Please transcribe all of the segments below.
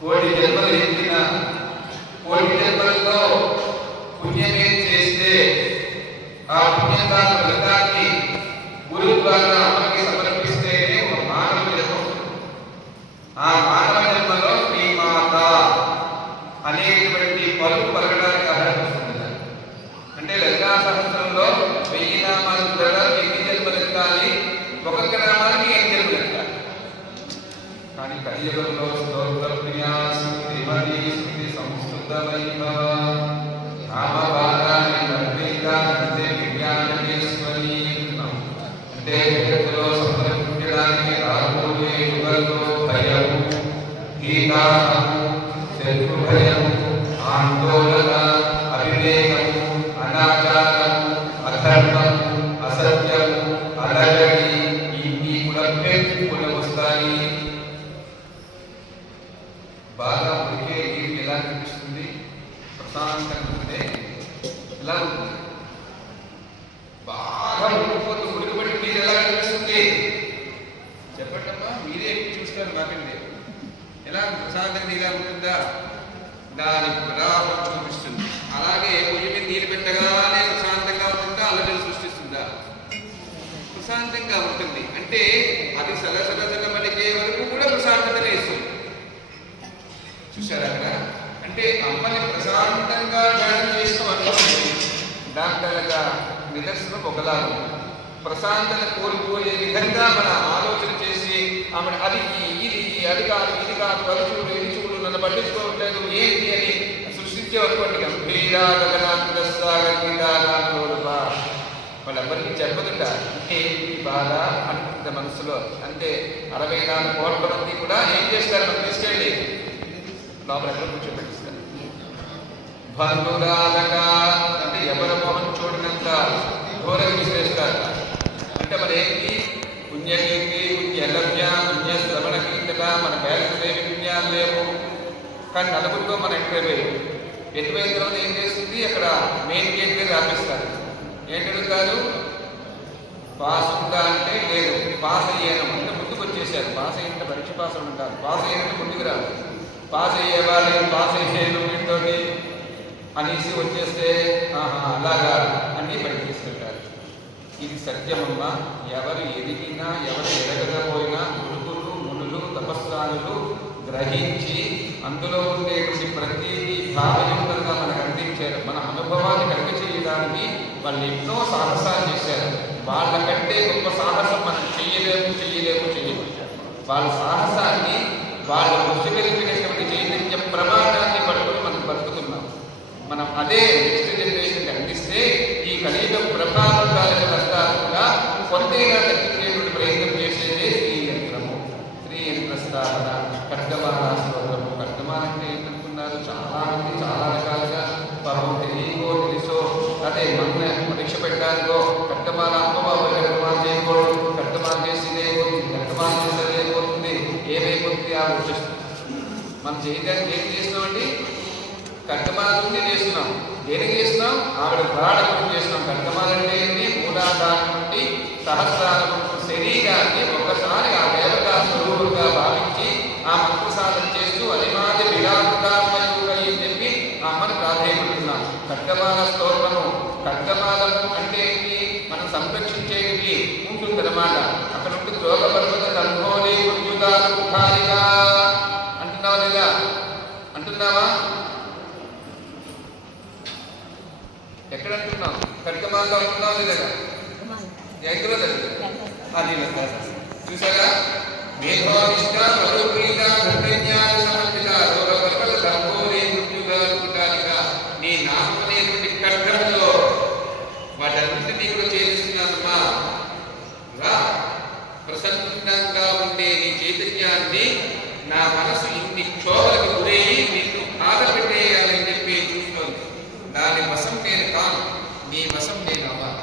కోటి జన్మలు ఎత్తిన కోటి జన్మలలో పుణ్యమే చేస్తే ఆ పుణ్యకాల ఫలితాన్ని గురువు ద్వారా అమ్మకి సమర్పిస్తేనే ఒక మానవ జన్మ. ఆ మానవ జన్మలో శ్రీమాత అనేటువంటి పలుకు పలకడానికి అర్హత వస్తుంది. అంటే లలితా సహస్రంలో 1000 నామాలు ద్వారా ఎన్ని జన్మలు ఎత్తాలి, ఒక్కొక్క నామానికి 8 జన్మలు ఎత్తాలి. కానీ కలియుగంలో స్తోత్ర ప్రియాసి త్రిమతి స్థితి సంస్కృతమైవ నామవాదాన్ని నర్మేదానంతే విజ్ఞానమేశ్వరి. అంటే జగత్తులో సంరక్షించడానికి రాబోయే యుగంలో భయము, గీతాహము, శత్రుభయము, ఆందోళన, అవివేకము, అనాచారము, అధర్మము, అసత్యము, అలజడి ఇన్ని కూడా వస్తాయి. బాగా ఉడికే నీరు ఎలా కనిపిస్తుంది? ప్రశాంతంగా ఉంటే ఎలా ఉంటుంది? బాగా ఉడికిపోతూ ఉడకబెట్టి నీరు ఎలా కనిపిస్తుంది? చెప్పండమ్మా, మీరే ఎక్కువ చూస్తారు మాకండి. ఎలా ప్రశాంతంగా నీలా ఉంటుందా? దాని ప్రభావం చూపిస్తుంది. అలాగే పొయ్యి మీద నీరు పెట్టగానే ప్రశాంతంగా ఉంటుందా, అల్లజడి సృష్టిస్తుందా? ప్రశాంతంగా ఉంటుంది. అంటే అది సలసలసల మలికే వరకు కూడా ప్రశాంతతనే ఇస్తుంది. చూశారా అక్కడ? అంటే అమ్మని ప్రశాంతంగా ధ్యానం చేసుకోవాలి. డాక్టర్గా నిదర్శనం ఒకలా ప్రశాంతత కోల్పోయే విధంగా మన ఆలోచన చేసి ఆమె అది ఇది అది కాదు ఇది కాదు అది చూడు ఇది చూడు నన్ను పట్టించుకోవట్లేదు ఏంటి అని సృష్టించే అనుకోండి. గంభీరా గగనాంతరూప వాళ్ళెవ్వరికి చెప్పదుట ఏంటి బాధ అంత మనసులో. అంటే 64 కోట్ల మంది కూడా ఏం చేస్తారు? మనం తీసుకెళ్ళి లోపల ఎక్కడ కూర్చోబెట్టిస్తారు. బంధురాలక అంటే ఎవరి మొహం చూడనంత ఘోరంగా విశ్లేషిస్తారు. అంటే మన ఏంటి పుణ్యకీర్తి, పుణ్యలభ్య, పుణ్య శ్రవణ కీర్తన, మన బ్యాలెన్స్ లేవి, పుణ్యాలు లేవు. కానీ నలుగురితో మనం ఎక్కడైపోయాం. ఎటువైన తర్వాత ఏం చేస్తుంది? అక్కడ మెయిన్ గేట్ మీద ఆపిస్తారు. ఏంటి అడుగుతారు? పాస్ ఉందా అంటే లేదు, పాస్ అయ్యాను అంటే ముందుకు వచ్చేసారు. పాస్ అయ్యింటే పరీక్ష పాస్ ఉంటారు, పాస్ అయ్యానంటే ముందుకు రాదు. పాస్ అయ్యేవా లేదు, పాస్ అయ్యాను వీటితో అనేసి వచ్చేస్తే అలాగా అన్నీ బయట తీసుకెళ్తారు. ఇది సత్యమమ్మ. ఎవరు ఎదిగినా ఎవరు ఎదగకపోయినా గురువులు మునులు తపస్సానులు గ్రహించి అందులో ఉండేటువంటి ప్రతిదీ భావయుక్తంగా మనకు అందించారు. మన అనుభవాన్ని కలుగ చేయడానికి వాళ్ళు ఎన్నో సాహసాలు చేశారు. వాళ్ళకంటే గొప్ప సాహసం మనం చెయ్యలేము. వాళ్ళ సాహసాన్ని వాళ్ళు ముసుగెలిపినటువంటి చైతన్య ప్రమాణాన్ని పట్టుకుని మనం బతుకుతున్నాం. మనం అదే నెక్స్ట్ జనరేషన్కి అందిస్తే ఈ కలియుగ ప్రభావం కాలంతా కూడా కొంతైనా తగ్గించేటువంటి ప్రయత్నం చేసేదే శ్రీయంత్రము. శ్రీయంత్ర స్థాపన, ఖడ్గమాల స్తోత్రము. ఖడ్గమాల అంటే ఏంటనుకున్నారు? చాలా మంది చాలా రకాలుగా పాపం తెలుసో అదే మన పరీక్ష పెట్టడానికో ఖడ్గమాల అమ్మబాబు ఖడ్గమాల చేయకూడదు, ఖడ్గమాల చేసిందే పోతుంది, ఖడ్గమాల చేసేదే పోతుంది, ఏమైపోతుంది ఆ వచ్చేస్తుంది. మనం చేయడానికి ఏం చేస్తున్నామండి? ఖడ్గమాల నుండి చేస్తున్నాం. దేనికి చేస్తున్నాం? ఆవిడ ప్రాణం చేస్తున్నాం. ఖడ్గమాల అంటే ఏంటి? మూలాధారం నుండి సహస్రారం శరీరాన్ని ఒకసారి ఆ దేవతా స్వరూపుగా భావించి ఆ మంత్ర సాధన చేస్తూ అనిమాది విరామకామయుగా అని చెప్పి ఆ అమ్మను ప్రాధాన్యపడుతున్నాం. ఖడ్గమాల స్తోత్రము. ఖడ్గమాలము అంటే ఏంటి? మనం సంరక్షించేది ఉంటుందన్నమాట. అక్కడ ఉంటుంది రోగ పర్వత దంభోని మృత్యుదాన ముఖారిగా అంటున్నావా లేదా? అంటున్నావా? ఎక్కడ అంటున్నావు? ఖడ్గమాలలో అంటున్నావు లేదా? ఎక్కడో తెలియదు. అది చూసారా? మేధోనిష్ట మధుప్రీత ధన్యజ్ఞాన సమర్పిత రోగ పర్వత దంభోని మృత్యుగా ముఖారిగా నీ నామం అనేటువంటి ఖడ్గంలో వాటన్నింటినీ కూడా చేస్తున్నానమ్మా. ప్రసన్నంగా ఉండే నీ చైతన్యాన్ని నా మనసు ఇన్ని క్షోభలకు గురయ్యి నిన్ను బాధ పెట్టేయాలని చెప్పి చూస్తోంది. దాని వశం నేను కాను, నీ వశం నేను అవ్వాలి.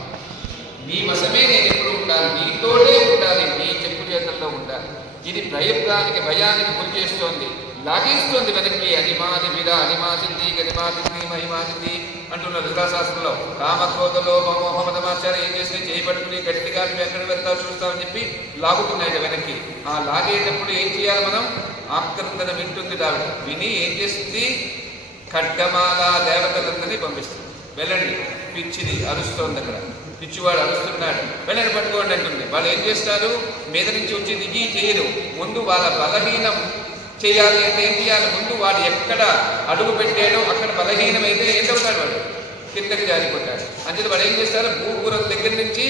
నీ వశమే నేను ఎప్పుడు ఉండాలి, నీతోనే ఉండాలి, నీ చెప్పు చేతుల్లో ఉండాలి. ఇది భయానికి గురి చేస్తోంది, లాగేస్తోంది వెనక్కి. అనిమాది విధ అనిమాసింది గనిమాసింది మహిమాసింది అంటున్నారు లలితాశాస్త్రంలో. కామక్రోధలో మోహమదమాచార్య ఏం చేసి చేయబట్టుకుని గట్టిగా నువ్వు ఎక్కడ వెళ్తావు చూస్తావని చెప్పి లాగుతున్నాయి వెనక్కి. ఆ లాగేటప్పుడు ఏం చేయాలి మనం? ఆక్రందన వింటుంది ఆవిడ. విని ఏం చేస్తుంది, ఖడ్గమాల దేవతలందరినీ పంపిస్తుంది. వెళ్ళండి, పిచ్చిది అరుస్తోంది, అక్కడ పిచ్చివాడు అరుస్తున్నాడు, వెళ్ళండి పట్టుకోండి అంటుంది. వాళ్ళు ఏం చేస్తారు, మీద నుంచి వచ్చి దిగి చేయరు. ముందు వాళ్ళ బలహీనం చేయాలి అంటే ఏం చేయాలి, ముందు వాడు ఎక్కడ అడుగు పెట్టాడో అక్కడ బలహీనమైతే ఏంటవుతాడు, వాడు కిందకి జారిపోతాడు. అంటే వాడు ఏం చేస్తారు, భూపురం దగ్గర నుంచి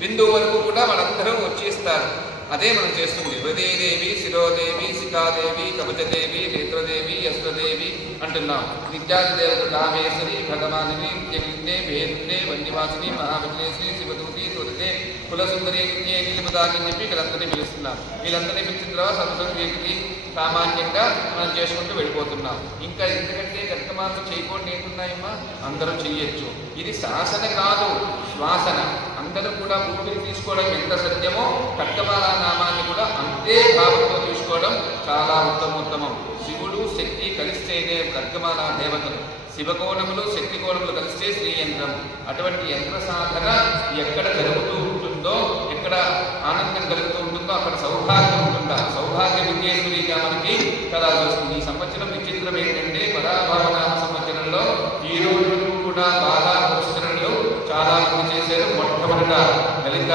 బిందువు వరకు కూడా వాళ్ళందరూ వచ్చేస్తారు. అదే మనం చేస్తుంది. హృదయదేవి, శిరోదేవి, శిఖాదేవి, కవచదేవి, నేత్రదేవి, యశ్వదేవి అంటున్నాం. విద్యాది దేవత కామేశ్వరి, భగవానిని, నిత్యవిద్యే, భేదుండే, వన్యవాసిని, మహావిద్యేశ్వరి, శివదూతి, తులసే, కులసుందరి, నిత్యే, నిలుపుదాని అని చెప్పి వీళ్ళందరినీ పిలుస్తున్నాం. వీళ్ళందరినీ పిలిచిన తర్వాత సంస్కృతి సామాన్యంగా మనం చేసుకుంటూ వెళ్ళిపోతున్నాం. ఇంకా ఎందుకంటే కర్తమాలు చేయకుండా ఏంటున్నాయమ్మా, అందరూ చెయ్యొచ్చు. ఇది శాసన కాదు, శ్వాసన. అందరూ కూడా ఊపిరి తీసుకోవడం ఎంత సత్యమో కర్తమాల నామాన్ని కూడా అంతే భావంతో తీసుకోవడం చాలా ఉత్తమోత్తమం. శివుడు శక్తి కలిస్తేనే కర్తమాల దేవతలు, శివకోణములు శక్తి కోణములు కలిస్తే శ్రీయంత్రం. అటువంటి యంత్ర సాధన ఎక్కడ జరుగుతూ ఉంటుందో, ఎక్కడ ఆనందం కలుగుతూ ఉంటుందో అక్కడ సౌభాగ్యం ఉంటుందా. సౌభాగ్య విద్యేశ్వరిగా మనకి కలాల్సి వస్తుంది. ఈ సంవత్సరం విచిత్రం ఏంటంటే పరాభవనామ సంవత్సరంలో ఈ రోజు కూడా బాగా పురస్కరణలు చాలా మంది చేశారు. మొట్టమొదట లలిత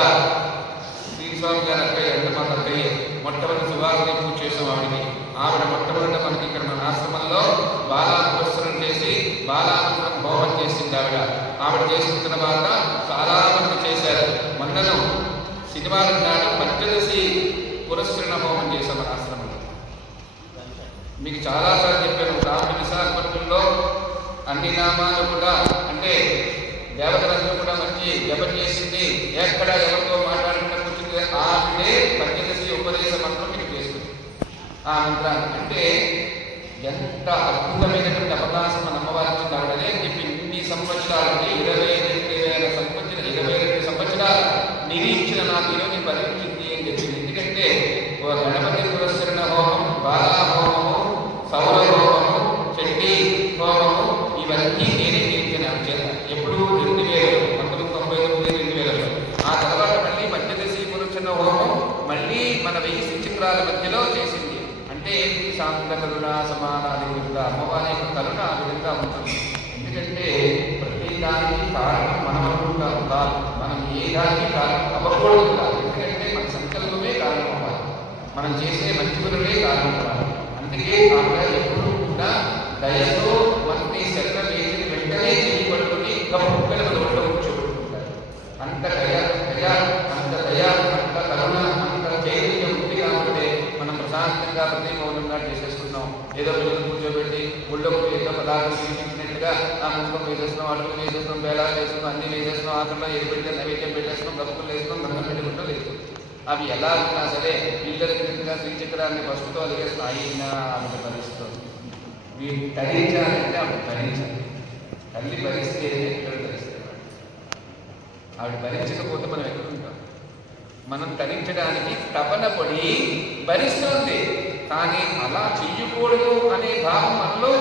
శ్రీస్వామి గారి అక్కయ్య, ఎంతమంది అక్కయ్య మొట్టమొదటి సువాసిని పూజ చేసాం ఆవిడకి. ఆవిడ మొట్టమొదట మనకి ఇక్కడ మన ఆశ్రమంలో బాలా పురస్కరణ చేసి బాలానందం హోమం చేసింది ఆవిడ. ఆవిడ చేసిన తర్వాత చాలా మంది చేశారు. మొన్నను శనివారం నాడు పంచదశి పురస్కరణ హోమం చేశాం మన ఆశ్రమంలో. మీకు చాలాసార్లు చెప్పాను, రాముడి విశాఖపట్నంలో అన్ని నామాలు కూడా అంటే దేవతలందరూ కూడా మంచి జపం చేసింది. ఎక్కడ ఎవరితో మాట్లాడుకుంటూ కూర్చుంది, ఆవిడే పంచదశి ఉపదేశ మంత్రం మీకు చేసుకుంది. ఆ మంత్రాన్ని అంటే ఎంత అద్భుతమైనటువంటి అవకాశం మన అమ్మవారి ఇచ్చింది. ఆవిడనే చెప్పి ఇన్ని సంవత్సరాలు అంటే 22 సంవత్సరాలు నిరీక్షణ నాకు ఈరోజు ఫలించింది అని చెప్పింది. ఎందుకంటే గణపతి పురస్కరణ హోమం, బాలా హోమము, సౌర హోమము, చండీ హోమము ఇవన్నీ నేనే చేయించాను ఆమె చేత. ఎప్పుడు 1999 ఆ తర్వాత మళ్ళీ పంచదశి పురస్కరణ హోమం మళ్ళీ మన 1000 చిత్రాల మధ్యలో చేసింది. అంటే ఏంటి, శాంత కరుణ సమానాది విధంగా అమ్మవారి యొక్క కరుణ ఆ విధంగా ఉంటుంది. ఎందుకంటే ప్రతి దానికి కారణం మనం అనుకుంటాం కాదు, మనం ఏ దానికి కారణం అవ్వకూడదు కాదు. ఎందుకంటే మన సంకల్పమే కారణం అవ్వాలి, మనం చేసే మంచి పనులే కారణం అవ్వాలి. అందుకే ఆవిడ ఎప్పుడు కూడా దయతో మంది శరణ వేసి వెంటనే చేయబడుకుని ముక్కలు రోడ్లో కూర్చోబెట్టుకుంటారు. అంత దయ అంత దయ, అంత కరుణ, అంత చైతన్యం ఉంది కాబట్టి మనం ప్రశాంతంగా ప్రతి మౌనంగా చేసేసుకున్నాం. ఏదో పిల్లలు కూర్చోబెట్టి ఒళ్ళకు ఏదో పదార్థం తినిపించినట్టుగా ఆ కుంకుమ వేసేస్తున్నాం, అడుగులు వేసేస్తున్నాం, బేళాలు వేస్తున్నాం, అన్ని వేసేస్తున్నాం, ఆకల్లో ఏది పెడితే నైవేద్యం పెట్టేస్తున్నాం, గబుకులు వేస్తున్నాం, గంగం పెట్టుకుంటూ లేదు. అవి ఎలా ఉన్నా సరే పిల్లలకి శ్రీచక్రాన్ని పసుపుతో అలిగేస్తున్నాం. అయినా ఆమెకు భరిస్తుంది. వీటిని ధరించాలంటే ఆమె భరించాలి. తల్లి భరిస్తే పిల్లలు ధరిస్తారు. ఆవిడ భరించకపోతే మనం ఎక్కడుంటాం. మనం తరించడానికి తపన పడి భరిస్తుంది. కానీ అలా చెయ్యకూడదు అనే భావం మనలో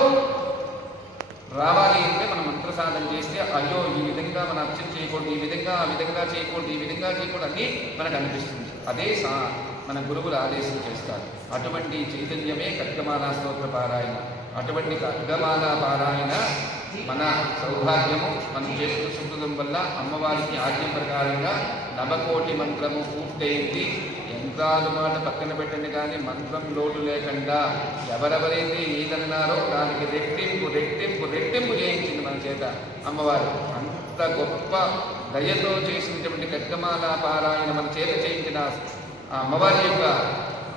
రావాలి అంటే మనం మంత్ర సాధన చేస్తే అయ్యో ఈ విధంగా మనం అర్చన చేయకూడదు, ఈ విధంగా ఆ విధంగా చేయకూడదు, ఈ విధంగా చేయకూడదు అని మనకు అనిపిస్తుంది. అదే మన గురువులు ఆదేశం చేస్తారు. అటువంటి చైతన్యమే ఖడ్గమాల స్తోత్ర పారాయణ. అటువంటి ఖడ్గమాల పారాయణ మన సౌభాగ్యము. మనం చేసుకుంటుండడం వల్ల అమ్మవారికి ఆజ్ఞ ప్రకారంగా నవకోటి మంత్రము పూర్తయింది. యంత్రాలు మాట పక్కన పెట్టండి, కానీ మంత్రం లోటు లేకుండా ఎవరెవరైతే ఏదన్నారో దానికి రెట్టింపు రెట్టింపు రెట్టింపు చేయించింది మన చేత అమ్మవారు. అంత గొప్ప దయతో చేసినటువంటి ఖడ్గమాల పారాయణ మన చేత చేయించిన ఆ అమ్మవారి యొక్క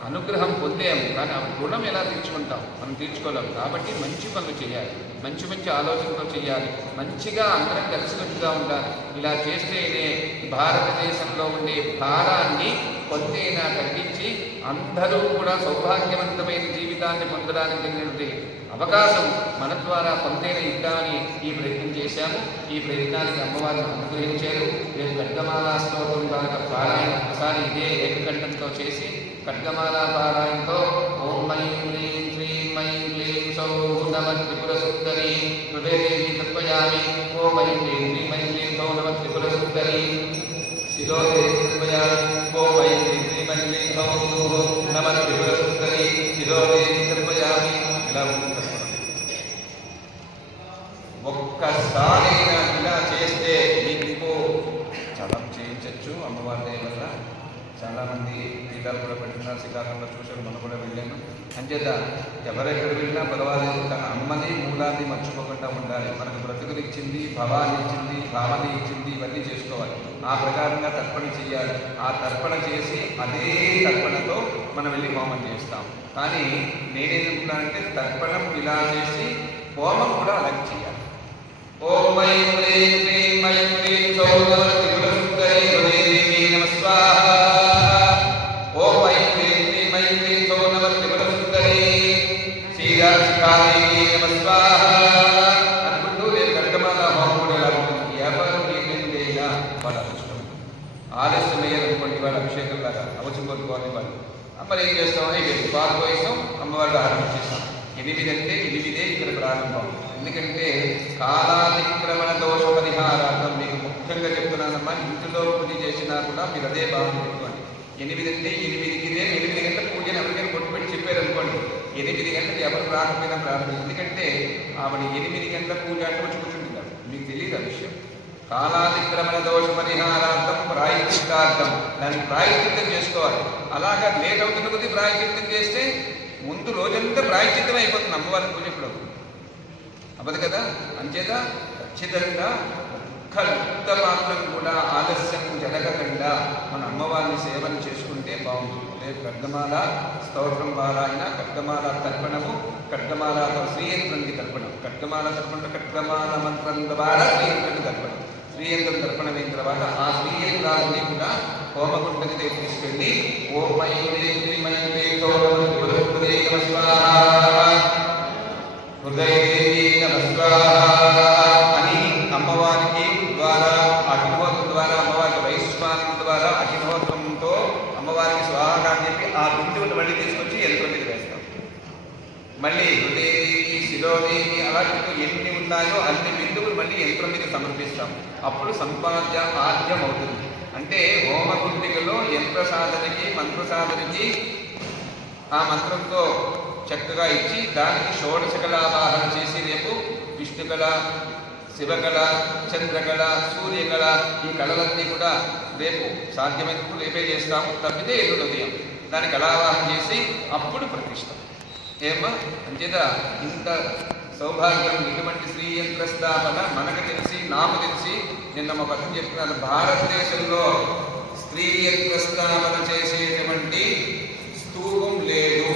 అనుగ్రహం పొందాము. కానీ ఆ గుణం ఎలా తీర్చుకుంటాం, మనం తీర్చుకోలేము. కాబట్టి మంచి పనులు చేయాలి, మంచి మంచి ఆలోచనతో చేయాలి, మంచిగా అందరం కలిసికట్టుగా ఉండాలి. ఇలా చేస్తేనే భారతదేశంలో ఉండే భారాన్ని కొంతైనా తగ్గించి అందరూ కూడా సౌభాగ్యవంతమైన జీవితాన్ని పొందడానికి తగినటువంటి అవకాశం మన ద్వారా కొంతైనా ఇద్దామని ఈ ప్రయత్నం చేశాము. ఈ ప్రయత్నానికి అమ్మవారిని అనుగ్రహించారు. రేపు ఖడ్గమాల స్తోత్రం కనుక పారాయణ ఒకసారి ఇదే ఏకకంఠంతో చేసి ఖడ్గమాల పారాయణతో ఓం ఐం హ్రీం శ్రీం ఐం క్లీం సౌః నమః త్రిపుర సుందరి హృదయదేవి తర్పయామి. ఓం ఐం హ్రీం శ్రీం ఐం క్లీం సౌః నమః త్రిపుర సుందరి శిరోదేవి తర్పయామి. ఓం ఐం హ్రీం శ్రీం ఐం క్లీం సౌః నమః త్రిపుర సుందరి శిరోదేవి టీకాలు కూడా పెడుతున్నారు. శ్రీకాకుళంలో చూశారు, మనం కూడా వెళ్ళాను. అంచేత ఎవరెక్కడ వెళ్ళినా పర్వాలేదు, తన అమ్మని మూలాన్ని మర్చిపోకుండా ఉండాలి. మనకు బ్రతుకులు ఇచ్చింది, భవాన్ని ఇచ్చింది, భావాన్ని ఇచ్చింది, ఇవన్నీ చేసుకోవాలి. ఆ ప్రకారంగా తర్పణ చేయాలి. ఆ తర్పణ చేసి అదే తర్పణతో మనం వెళ్ళి హోమం చేస్తాం. కానీ నేనేంటున్నానంటే తర్పణం ఇలా చేసి హోమం కూడా అలాగే చేయాలి. ఓం ఐం హ్రీం శ్రీం ఐం హ్రీం సౌరవతి గురుసుందరీ హృదయదేవీ నమః స్వాహా. ఓం ఐం హ్రీం శ్రీం ఐం హ్రీం సౌరవతి గురుసుందరీ శ్రీరాక్షికాదేవీ నమః స్వాహా అనుకుంటూ నేను కనకమాల హోమం కూడా ఎలా ఉంటుంది. వ్యాపారం ఏంటంటే వాళ్ళ అదృష్టం ఆలస్యమయ్యారనుకోండి, వాళ్ళ అభిషేకం లాగా అవసరం కొట్టుకోవాలి వాళ్ళు. మరి ఏం చేస్తాం, అయిపోయింది, పాలు పోయిస్తాం, అమ్మవారిని ఆరంభించేస్తాం. 8 అంటే 8 ఇక్కడ ప్రారంభం. ఎందుకంటే కాలాతిక్రమణ దోష పరిహారార్థం మీకు ముఖ్యంగా చెప్తున్నానమ్మా. ఇంటిలో పూజ చేసినా కూడా మీరు అదే భావన పెట్టుకోండి. 8 అంటే 8 గంటల పూజని ఎవరికైనా కొట్టుపెట్టి చెప్పారు అనుకోండి, 8 గంటలకు ఎవరు రాకపోయినా ప్రారంభం. ఎందుకంటే ఆవిడ 8 గంటల పూజ అంటే వచ్చి కూర్చుంటున్నారు, మీకు తెలియదు ఆ విషయం. కాలాతిక్రమణ దోష పరిహారార్థం ప్రాయశ్చిత్తార్థం, దానికి ప్రాయశ్చిత్తం చేసుకోవాలి. అలాగా లేట్ అవుతున్న కొద్దీ ప్రాయశ్చిత్తం చేస్తే ముందు రోజంతా ప్రాయశ్చిత్తం అయిపోతుంది. అమ్మవారి పూజ ఇప్పుడు అవ్వదు కదా. అంచేత ఖచ్చితంగా ఒక్క మాత్రం కూడా ఆలస్యం జరగకుండా మన అమ్మవారిని సేవను చేసుకుంటే బాగుంటుంది. రేపు ఖడ్గమాల స్తోత్రం పారాయణ, ఖడ్గమాల తర్పణము, ఖడ్గమాలతో శ్రీయంత్రానికి తర్పణం, ఖడ్గమాల తర్పణం, ఖడ్గమాల మంత్రం ద్వారా శ్రీయంత్రానికి తర్పణం. శ్రీయంత్రం తర్పణం అయిన తర్వాత ఆ శ్రీయంత్రాన్ని కూడా హోమగుండకి తీసుకెళ్ళి ఓం ఐం హ్రీం శ్రీం ఐం హ్రీం సౌరవతి గురుసుందరీ నమః స్వాహా, హృదయదేవీ నమః స్వాహా అని అమ్మవారికి ద్వారా అగ్నిహోత్రం ద్వారా అమ్మవారికి వైశ్వానం ద్వారా అగ్నిహోత్రంతో అమ్మవారికి స్వాహా అని చెప్పి ఆ బిందువులు మళ్ళీ తీసుకొచ్చి యంత్రం మీద వేస్తాం. మళ్ళీ హృదయదేవి, శిరోదేవి అలా ఎన్ని ఉన్నాయో అన్ని బిందువులు మళ్ళీ యంత్రం మీద సమర్పిస్తాం. అప్పుడు సంపాద్య ఆద్యం అవుతుంది. అంటే హోమగుండికలో యంత్ర సాధనకి మంత్ర సాధనకి ఆ మంత్రంతో చక్కగా ఇచ్చి దానికి షోడశకళావాహన చేసి రేపు విష్ణుకళ, శివకళ, చంద్రకళ, సూర్యకళ ఈ కళలన్నీ కూడా రేపు సాధ్యమైనప్పుడు రేపే చేస్తాము. తప్పితే ఎల్లుండి ఉదయం దానికి కళావాహన చేసి అప్పుడు ప్రతిష్ట. ఏమా అంచేత ఇంత సౌభాగ్యం, ఇటువంటి శ్రీయంత్ర స్థాపన మనకు తెలిసి నాకు తెలిసి నిన్న మా పక్కన చెప్తున్నారు, భారతదేశంలో స్త్రీయంత్ర స్థాపన చేసేటువంటి స్తూపం లేదు.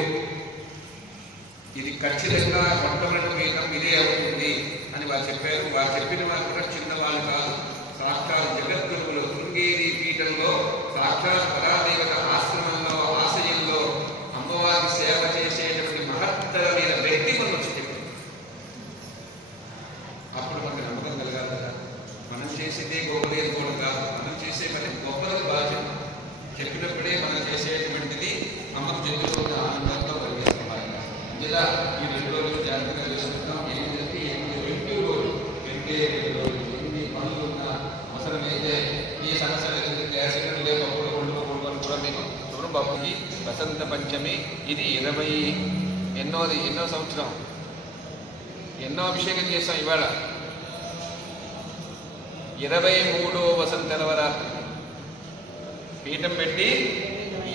ఇది ఖచ్చితంగా మొట్టమొదటి వేదం ఇదే అవుతుంది అని వారు చెప్పారు. వారు చెప్పిన వారు కూడా చిన్నవాళ్ళు కాదు. సాక్షాత్ జగద్గురువులు శృంగేరి పీఠంలో సాక్షాత్ పరాదేవత ఆశ్రమంలో ఆశయంలో అమ్మవారి సేవ చేసేటువంటి మహత్తరమైన వ్యక్తి మనం వచ్చి అప్పుడు మనకు నమ్మకం కలగాలి కదా. మనం చేసేదే గొప్పది అనుకోవడం కాదు, మనం చేసే పని గొప్పది బాధ్యత. చెప్పినప్పుడే మనం చేసేటువంటిది అమ్మకు చెందుతున్న ఆనందంతో కలిగేస్తాం. ఇలా ఈ 2 రోజులు జాగ్రత్తగా చేసుకుంటాం. ఏంటంటే 2 రోజులు ఎన్ని పనులు ఉన్నా అవసరమైతే ఈ సమస్యలు గ్యాస్ లేకపోవడం వండుకోకూడదు కూడా మీకు చూడం. బాబుకి వసంత పంచమి ఇది 20 సంవత్సరం, ఎన్నో అభిషేకం చేస్తాం. ఇవాళ 23వ వసంత నవరాత్రి పీఠం పెట్టి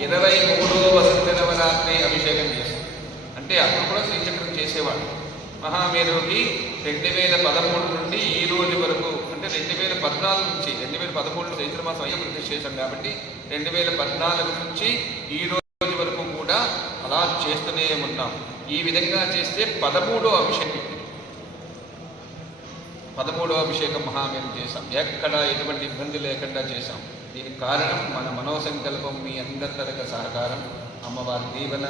23వ వసంత నవరాత్రి అభిషేకం చేస్తాం. అంటే అప్పుడు కూడా శ్రీచక్రం చేసేవాడు. మహామేరుకి 2013 నుండి ఈ రోజు వరకు, అంటే 2014 నుంచి 2013 చైత్రమాసం అయ్యే ప్రతిష్ఠ చేశాం కాబట్టి 2014 నుంచి ఈ రోజు వరకు కూడా అలా చేస్తూనే ఉన్నాం. ఈ విధంగా చేస్తే 13వ అభిషేకం, 13వ అభిషేకం మహామేరు చేశాం. ఎక్కడ ఎటువంటి ఇబ్బంది లేకుండా చేశాం. దీనికి కారణం మన మనోసంకల్పం, మీ అందరి తరగ సహకారం, అమ్మవారి దీవెన,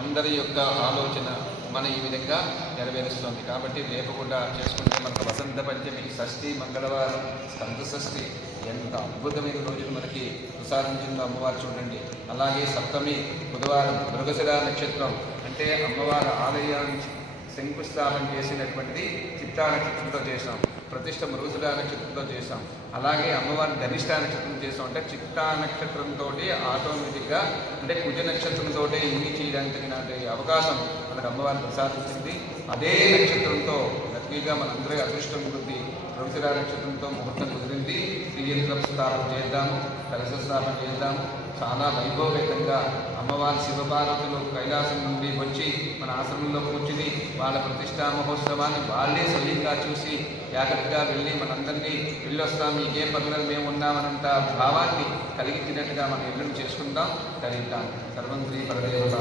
అందరి యొక్క ఆలోచన మన ఈ విధంగా నెరవేరుస్తుంది. కాబట్టి రేపు కూడా చేసుకుంటే మనకు వసంత పంచమి, షష్ఠి మంగళవారం, స్కంద షష్ఠి ఎంత అద్భుతమైన రోజులు మనకి ప్రసాదించిందో అమ్మవారు చూడండి. అలాగే సప్తమి బుధవారం మృగశిర నక్షత్రం, అంటే అమ్మవారి ఆలయాన్ని శంకుస్థాపన చేసినటువంటి చిత్తా నక్షత్రంతో చేశాం. ప్రతిష్ట మృగశిర నక్షత్రంతో చేసాం. అలాగే అమ్మవారి ధనిష్ట నక్షత్రం చేసాం. అంటే చిత్తా నక్షత్రంతో ఆటోమేటిక్గా అంటే కుజ నక్షత్రంతో ఇన్ని చేయడానికి అవకాశం మనకు అమ్మవారిని ప్రసాదించింది. అదే నక్షత్రంతో లక్ష్మీగా మనందరి అదృష్టం వృద్ధి మృగశిర నక్షత్రంతో ముహూర్తం కుదిరింది. శ్రీయంత్రం స్థాపన చేద్దాము, కలశ స్థాపన చేద్దాము. చాలా వైభవేతంగా అమ్మవారి శివపార్వతులు కైలాసం నుండి వచ్చి మన ఆశ్రమంలో కూర్చుని వాళ్ళ ప్రతిష్టా మహోత్సవాన్ని వాళ్ళే స్వయంగా చూసి జాగ్రత్తగా వెళ్ళి మనందరినీ వెళ్ళొస్తాం, మీకేం పర్లేదు మేము ఉన్నామన్నంత భావాన్ని కలిగించినట్టుగా మనం ఎల్లుండి చేసుకుందాం, కలిగిద్దాం. సర్వం శ్రీ పరదేవత.